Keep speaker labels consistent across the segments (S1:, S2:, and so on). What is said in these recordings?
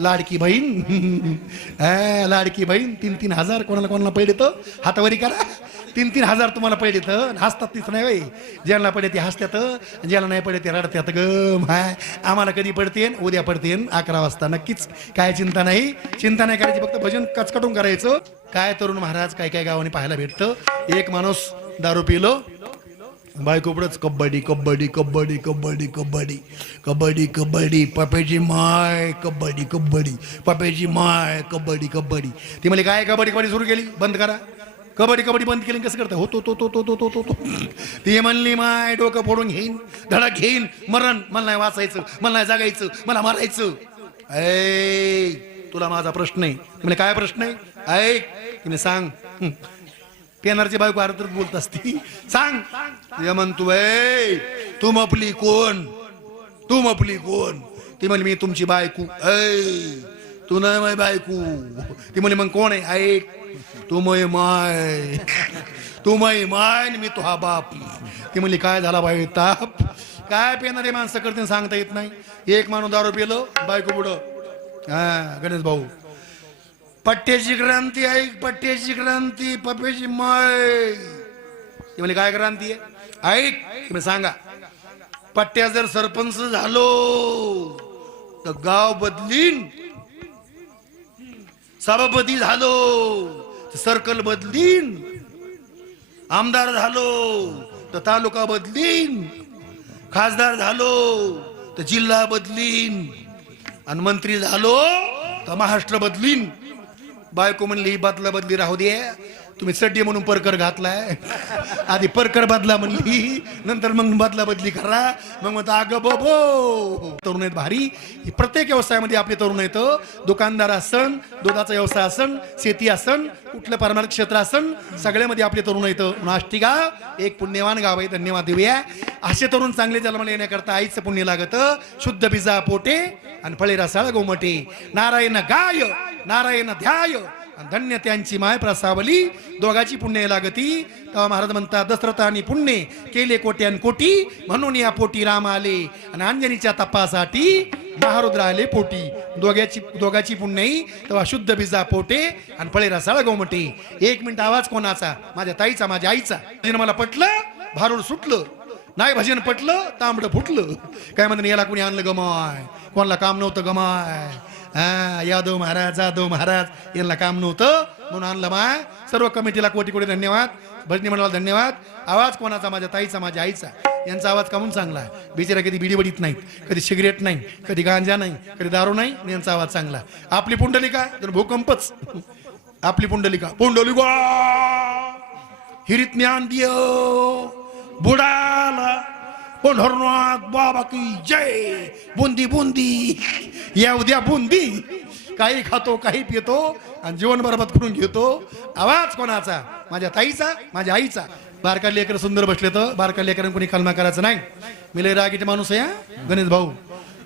S1: लाडकी बहीण. हा, लाडकी बहीण तीन तीन हजार कोणाला कोणाला पैड येतं हातावरी करा. तीन तीन हजार तुम्हाला पैड येतं हसतात तीच नाही बाई ज्यांना पडे ते हसत्यात. ज्याला नाही पडे ते रडत्यात. ग माय आम्हाला कधी पडतेन उद्या पडतेन अकरा वाजता. नक्कीच. काय चिंता नाही. चिंता नाही करायची. फक्त भजन कचकटून करायचं. काय तरुण महाराज काय काय गावाने पाहायला भेटतं? एक माणूस दारू पिलो. बायकोपडच कबड्डी कबड्डी कबड्डी कबड्डी कबड्डी कबड्डी कबड्डी पप्याची माय कबड्डी कबड्डी पप्याची माय कबड्डी कबड्डी. ती म्हणजे काय कबड्डी कबड्डी सुरू केली? बंद करा. कबड्डी कबड्डी बंद केली कसं करता? होतो तो तो तो तो तो तो तो ती. म्हणली माय डोकं फोडून घेईन धडक घेईन मरण मला नाही वाचायचं मला नाही जागायचं मला मारायचं. ऐ तुला माझा प्रश्न आहे. ती काय प्रश्न आहे? ऐक. तिने सांग. पेनारची बायको अर्धच बोलत असती. सांग. यमंतू म्हण तू मपली कोण? तू मपली कोण? ती म्हणली मी तुमची बायको. ऐ तू नाही माय बायको. ती म्हणली मग कोण आहे? ऐक. तू मय माय. तू मय माय मी तो हा बाप. ती म्हणली काय झाला बाई ताप? काय पेनारे माणसं करते सांगता येत नाही? एक माणूस दारू पेलो बायको पुढं. हा गणेश भाऊ. पट्ट्याची क्रांती आहे पट्ट्याची क्रांती पप्याची मय म्हणजे काय क्रांती आहे? ऐक सांगा. पट्ट्या जर सरपंच झालो तर गाव बदलीन. सभापती झालो तर सर्कल बदलीन. आमदार झालो तर तालुका बदलीन. खासदार झालो तर जिल्हा बदलीन. आणि मंत्री झालो तर महाराष्ट्र बदलीन. बायको म्हणली ही बदला बदली राहू दे. तुम्ही चड्डी म्हणून परकर घातलाय. आधी परकर बदला म्हणली नंतर मग बदला बदली करा. मग म्हणतो अगं बबो तरुण आहेत भारी. प्रत्येक व्यवसायामध्ये आपले तरुण आहेत हो. दुकानदार असन दुधाचा व्यवसाय असन शेती असन कुठलं पारंपरिक क्षेत्र असन सगळ्यामध्ये आपले तरुण आहेत हो. नाष्टी गाव एक पुण्यवान गाव आहे धन्यवाद देऊया. असे तरुण चांगले जन्माला येण्याकरता आईचं पुण्य लागतं. शुद्ध बिजा पोटे आणि फळे रसाळ गोमटे. नारायण गाय. नारायण ध्याय आणि धन्य त्यांची माय प्रसावली. दोघाची पुण्य लागती. तेव्हा महाराज म्हणतात दशरथ पुण्य केले कोट्यान कोटी. म्हणून या पोटी राम आले. आणि अंजनीच्या तपासाठी महारुद्र आले पोटी. दोघाची दोघाची पुण्यही तेव्हा शुद्ध बिजा पोटे आणि फळे रसाळ गोमटे. एक मिनिट आवाज कोणाचा? माझ्या ताईचा माझ्या आईचा. भजन मला पटलं भारूड सुटलं. नाही भजन पटलं तांबडं फुटलं. काय म्हणते याला कोणी आणलं गमाय? कोणाला काम नव्हतं गमाय? हा यादव महाराज जाधव महाराज. यांना काम नव्हतं म्हणून आणलं माय सर्व कमिटीला कोटी कोटी धन्यवाद. भजनी मंडळाला धन्यवाद. आवाज कोणाचा? माझ्या ताईचा माझ्या आईचा. यांचा आवाज कामून चांगला? बिचारा कधी बिडी बडीत नाहीत कधी सिगरेट नाही कधी गांजा नाही कधी दारू नाही यांचा आवाज चांगला. आपली पुंडलिका तर भूकंपच. आपली पुंडलिका पुंडलिका. हिरीत ज्ञान दिय बुडाला पंढरनाथ बाबा की जय। बुंदी बुंदी। या उद्या बुंदी। काही खातो काही पितो आणि जीवन बरबाद करून घेतो. आवाज कोणाचा? माझ्या ताईचा माझ्या आईचा. बारका लेकर सुंदर बसले तर बारका लेकर कोणी कलमा करायचं नाही. मी लय रागीचे माणूस आहे गणेश भाऊ.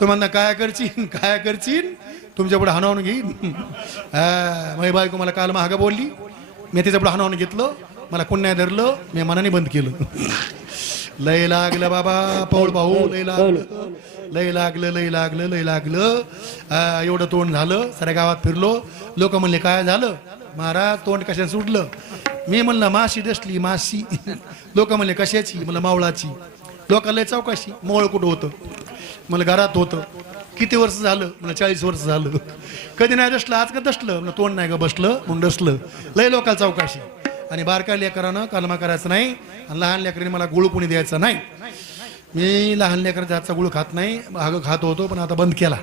S1: तुम्हाला म्हणता काय करचीन काय करचीन? तुमच्यापुढे हनावून घेईन. हा, माझी बायको मला काल महाग बोलली. मी तिच्या पुढे हनावून घेतलं. मला कोण नाही धरलं. मी मनाने बंद केलं. लय लागलं बाबा पौळ भाऊ लय लागलं. लय लागलं लय लागलं लय लागलं. एवढं तोंड झालं साऱ्या गावात फिरलो. लोक म्हणले काय झालं? महाराज तोंड कशाने सुटलं? मी म्हणलं माशी डसली माशी. लोक म्हणले कशाची? म्हणलं मावळाची. लोकांना चौकशी मोळ कुठं होतं? मला घरात होतं. किती वर्ष झालं? मला चाळीस वर्ष झालं. कधी नाही दसलं आज का दसलं? म्हणलं तोंड नाही का बसलं? म्हणून डसलं लय लोकांना चौकशी. आणि बारका लेकरानं कलमा करायचं नाही आणि लहान लेकरीने मला गुळ कोणी द्यायचं नाही. मी लहान लेकर जातचा गुळ खात नाही अगं खात होतो पण आता बंद केला.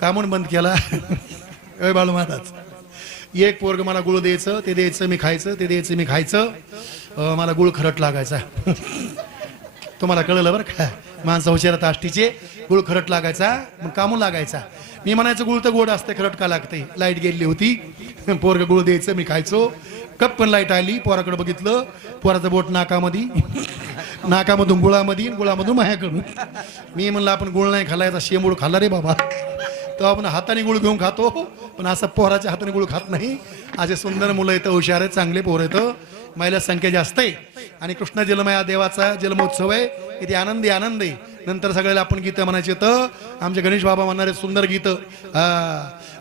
S1: का म्हणून बंद केला. ए बाळू महाराज एक पोरग मला गुळ द्यायचं ते द्यायचं मी खायचं ते द्यायचं मी खायचं. मला गुळ खरट लागायचा. तुम्हाला कळलं बरं का? माणसं हुशार आष्टीचे. गुळ खरट लागायचा मग कामून लागायचा. मी म्हणायचं गुळ तर गोड असते खरट का लागते? लाइट गेलेली होती. पोरग गुळ द्यायचं मी खायचो. कप पण लाइट आली. पोराकडे बघितलं. पोराचं बोट नाकामध्ये. नाकामधून गुळामध्ये गुळामधून मायाकडून. मी म्हणलं आपण गुळ नाही खालायचा शेमूळ खाल्ला रे बाबा. तो आपण हाताने गुळ घेऊन खातो. पण असं पोराच्या हाताने गुळ खात नाही. असे सुंदर मुलं येतं हुशार आहेत चांगले पोरं येतं महिला संख्या जास्त आहे. आणि कृष्ण जन्म या देवाचा जन्मोत्सव आहे. इथे आनंदी आनंद. आहे नंतर सगळ्याला आपण गीतं म्हणायचे तर आमचे गणेश बाबा म्हणणारे सुंदर गीतं.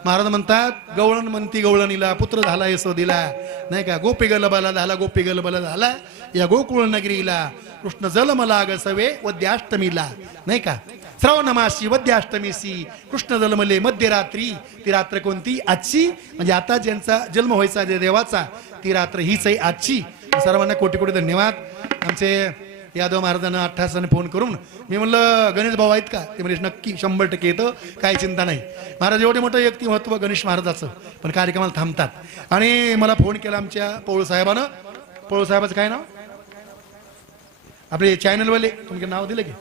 S1: महाराज म्हणतात गवळण म्हणती गवळणीला पुत्र झाला यसो दिला नाही का? गोपी गलबाला झाला गोपी गलबाला झाला. या गोकुळ नगरीला कृष्ण जल मला सवे वद्याष्टमीला. नाही का? श्रवणमासी वद्याष्टमीसी कृष्ण जन्मले मध्यरात्री. ती रात्र कोणती? आजची. म्हणजे आता ज्यांचा जन्म व्हायचा देवाचा ती रात्र हीच आहे आजची. सर्वांना कोटी कोटी धन्यवाद. आमचे यादव महाराजांना अठ्ठासाने फोन करून मी म्हणलं गणेश भाऊ आहेत का? ते म्हणजे नक्की शंभर टक्के येतं काय चिंता नाही. महाराज एवढे मोठं व्यक्तिमत्व गणेश महाराजाचं पण कार्यक्रमाला थांबतात. आणि मला फोन केला आमच्या पौळ साहेबानं. पौळ साहेबाचं काय नाव? आपले चॅनलवाले तुमचे नाव दिलं की?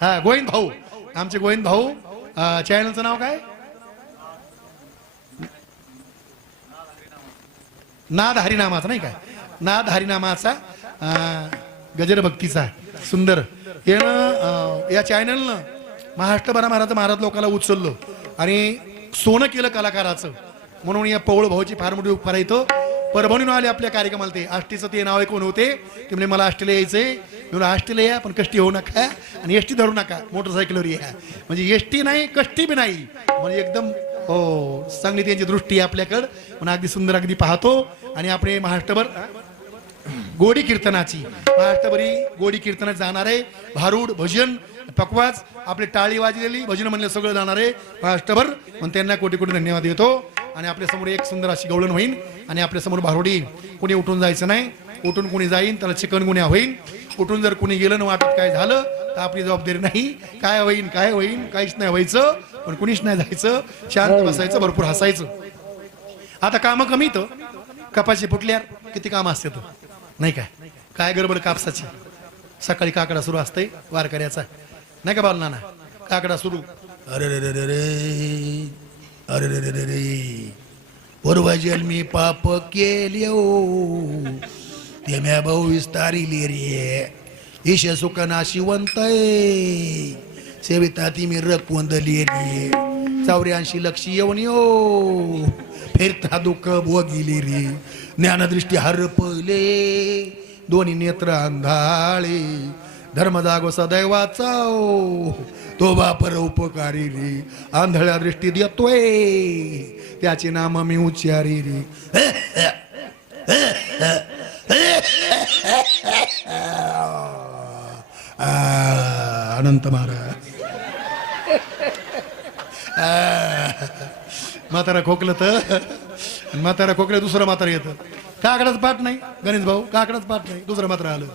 S1: हा गोविंद भाऊ. आमचे गोविंद भाऊ चॅनलचं नाव काय? नाद हरिनामाचा नाही काय नाद हरिनामाचा गजर भक्तीचा सुंदर. यानं या चॅनलनं महाराष्ट्रभरा महाराज महाराज लोकांना उचललं. आणि सोनं केलं कलाकाराचं. म्हणून या पवळ भाऊची फार मोठी उपकार येतो परभणी परभणीनं आले आपल्या कार्यक्रमाला ते. आष्टीचं ते नाव कोण होते. ते म्हणजे मला आष्टीला यायचंय. मी आष्टीला या पण कष्टी होऊ नका आणि एसटी धरू नका. मोटरसायकलवर या. म्हणजे एसटी नाही कष्टी बी नाही. म्हणजे एकदम हो चांगली त्यांची दृष्टी आहे आपल्याकडं. म्हणून अगदी सुंदर अगदी पाहतो. आणि आपले महाराष्ट्रभर गोडी कीर्तनाची महाराष्ट्रभरी गोडी कीर्तनात जाणार आहे. भारूड भजन पकवाज आपली टाळी वाजलेली भजन म्हणलं सगळं जाणार आहे. महाराष्ट्रभर. पण त्यांना कोटी कोटी धन्यवाद देतो. आणि आपल्यासमोर एक सुंदर अशी गवळण होईल आणि आपल्यासमोर भारोडी. कुणी उठून जायचं नाही. उठून कुणी जाईन त्याला चिकन गुन्हा होईल उठून जर कुणी गेलं ना वाटत काय झालं तर आपली जबाबदारी नाही. काय होईन काय होईन काहीच नाही व्हायचं. पण कुणीच नाही जायचं. शांत बसायचं भरपूर हसायचं. आता कामं कमी तर हो. कपाशी फुटल्यावर किती कामं असतात हो. नाही काय? काय गडबड कापसाची? सकाळी काकडा सुरू असतंय वारकऱ्याचा. नाही का बाल नाना? काकडा सुरू. अरे रे रे रे रे. अरे रे रे रे रे. पूर्वजल मी पाप केले ते म्या भाऊ विस्तारिली रे. ईश सुख नाशिवंत सेविता ती मी रक वंदली रे. चौऱ्याऐंशी लक्ष येऊन येऊ. फिरता दुःख भोगिली रे ज्ञानदृष्टी हरपले दोन्ही नेत्र अंधाळे. धर्म जागो सदैवाचा तो बापर उपकारी रे आंधळ्या दृष्टी देतोय. त्याचे नाम मी उच्चारी रे अनंत महाराज. म्हातारा खोकलं तर. म्हातारा खोकलं दुसरं म्हातारा येतं. काकडाच पाठ नाही गणेश भाऊ काकडाच पाठ नाही दुसरं मात्र आलं.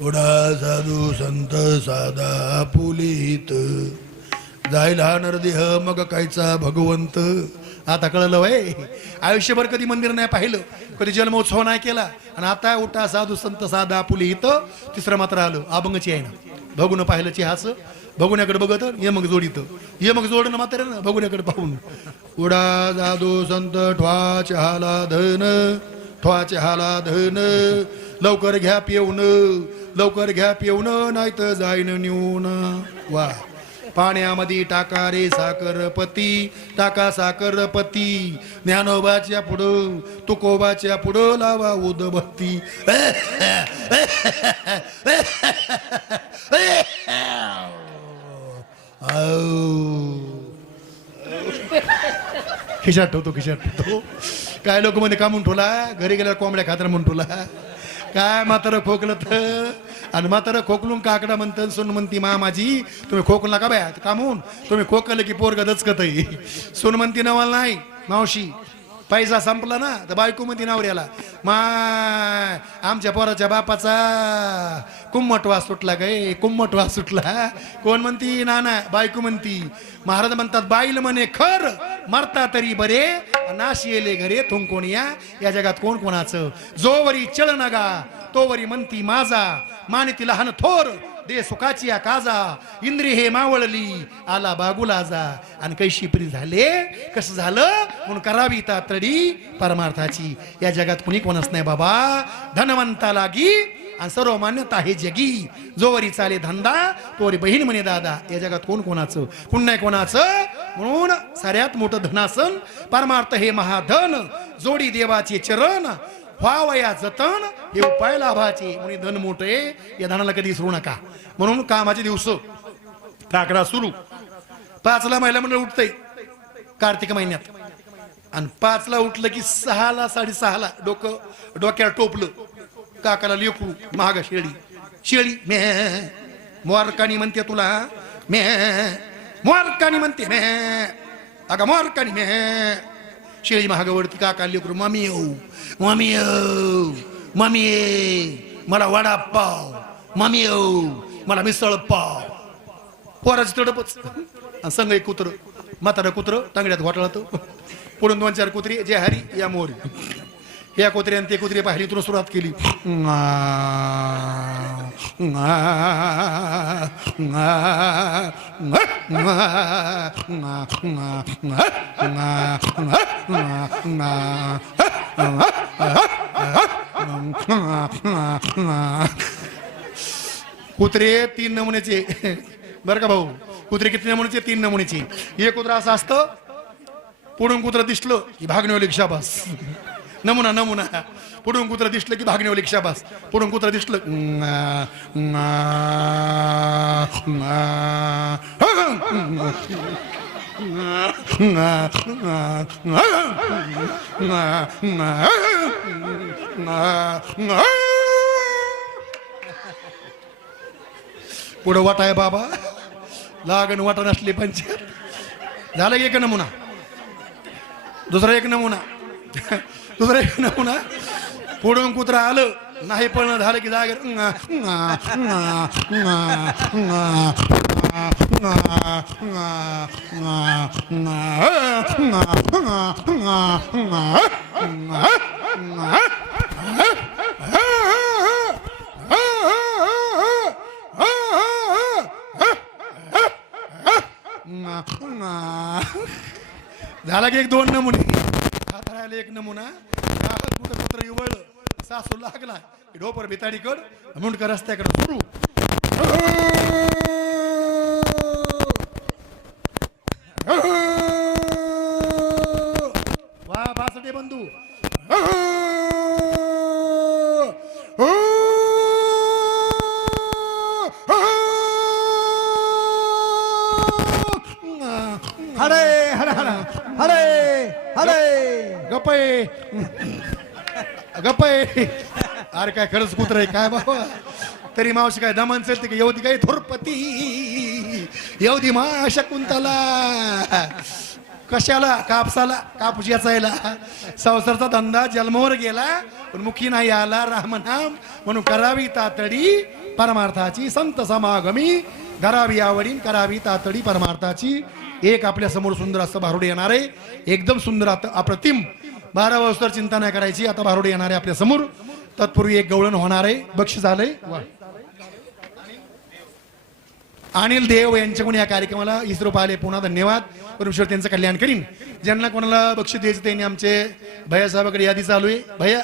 S1: थोडा साधू संत साधा पुलित. जायला नरदेह मग कायचा भगवंत. आता कळलं वय आयुष्यभर कधी मंदिर नाही पाहिलं कधी जन्मोत्सव नाही केला आणि आता उठा साधू संत साधा पुली इथं तिसरं मात्र आलं अभंगची आहे ना. बघून पाहिलं चिहास बघुण्याकडे बघत ये मग जोडीत ये मग जोडणं मात्र ना बघुण्याकडे पाहून उडा जादू संत ठ्वा चहाला धन ठ्वा चहाला धन लवकर घ्या पिऊन लवकर घ्या पिऊन नाही तर जाईन नेऊन वा पाण्यामध्ये टाका रे साखरपती टाका साखरपती ज्ञानोबाच्या पुढं तुकोबाच्या पुढं लावा उदबत्ती खिशात ठेवतो खिशात ठेवतो. काय लोक म्हणे का म्हणून ठेवला? घरी गेल्यावर कोंबड्या खातर म्हणून ठेवला. काय म्हातारं खोकलं तर? आणि म्हातारं खोकलून काकडा म्हणतं सोन म्हणती मा माझी तुम्ही खोकला का बाया का म्हणून तुम्ही खोकलं की पोरग दचकत सोन म्हणती नवाला नाही मावशी. पैसा संपला ना तर बायको म्हणती नवऱ्याला मा आमच्या पोराच्या बापाचा कुंभटवा सुटला गे कुंभटवा सुटला कोण म्हणती? नाना बायको म्हणती. महाराज म्हणतात बाईल म्हणे खर मरता तरी बरे नाश येले घरे थुंकोनिया. या जगात कोण कोणाचं? जोवरी चळ नगा तोवरी म्हणती माझा. मानिती लहान थोर दे सुखाची या काजा. इंद्री हे मावळली आला बागुला जा. आणि कैशी प्री झाले. कसं झालं? म्हणून करावी तातडी परमार्थाची. या जगात कुणी कोणच नाही बाबा. धनवंता लागी आणि सर्व मान्यता हे जगी जोवरी चाले धंदा तोरी बहीण म्हणे दादा या जगात कोण कोणाचं? कोण नाही कोणाचं? म्हणून साऱ्यात मोठं धनासन परमार्थ हे महाधन जोडी देवाचे चरण व्हावया जतन हे उपाय लाभाचे. म्हणून धन मोठे या धनाला कधी विसरू नका. म्हणून कामाचे दिवस काकडा सुरू. पाचला महिला मंडळ उठतंय कार्तिक महिन्यात. आणि पाचला उठलं की सहाला साडेसहाला डोकं डोक्याला टोपलं. काकाला लेकरू महाग शेळी. शेळी मे मोरकानी म्हणते तुला मे मोरकानी म्हणते मे अगं मोरकानी मे शेळी महागावरती काका लेकरू मम्मी येऊ मामी येऊ मम्मी ये. मला वडापाव मम्मी येऊ मला मिसळ पाव. पोराची तडपच. आणि संग एक कुत्र म्हातारा कुत्र टांगड्यात तो पुढून दोन चार कुत्री जे हरी या मोरी. या आणि ते कुत्रे पाहिली तुला सुरुवात केली कुत्रे तीन नमुन्याचे बरं का भाऊ कुत्रे किती नमुन्याचे तीन नमुन्याचे एक कुत्रा असं असतं पुढून कुत्र दिसलं की भागणेवाली शाबास नमुना नमुना. पुढून कुत्र दिसलं की भागणेवाली शाबास पुढून कुत्र दिसलं पुढं वाट आहे बाबा. लागण वाटा नसली पंचायत. झालं एक नमुना. दुसरा एक नमुना. दुसरं एक नमुना पुढून कुत्रा आलं नाही पण झालं की जागर झाला की एक दोन नमुने एक नमुना. राहत कुठं कुत्र इवळलं सासू लागला. की डोपर बिताडीकड मुंडकर रस्त्याकडे सुरू. वा बासटे बंधू.
S2: हरे हरे हरे हरे हरे
S1: गप्पे गप्पे अरे काय खरंच कुत्र आहे काय बाबा? तरी मावशी काय दमन चलते की? येऊदी काय थोरपती. येऊदी माशा शकुंतला. कशाला? कापसाला? कापूस याचायला. संसारचा धंदा जन्मावर गेला पण मुखी नाही आला. रामनाम म्हणून करावी तातडी परमार्थाची संत समागमी. धरावी आवडीन करावी तातडी परमार्थाची. एक आपल्यासमोर सुंदर असं भारुड येणार आहे. एकदम सुंदर अप्रतिम बारा वाजता चिंता नाही करायची. आता भारुडे येणार आहे आपल्यासमोर. तत्पूर्वी एक गवळण होणार आहे. बक्षीस आलंय अनिल देव यांच्याकडून या कार्यक्रमाला इस्रो पाहिले. पुन्हा धन्यवाद. परमेश्वर त्यांचं कल्याण करीन. ज्यांना कोणाला बक्षीस द्यायचं त्यांनी आमचे भैया साहेबाकडे यादी चालू आहे. भैया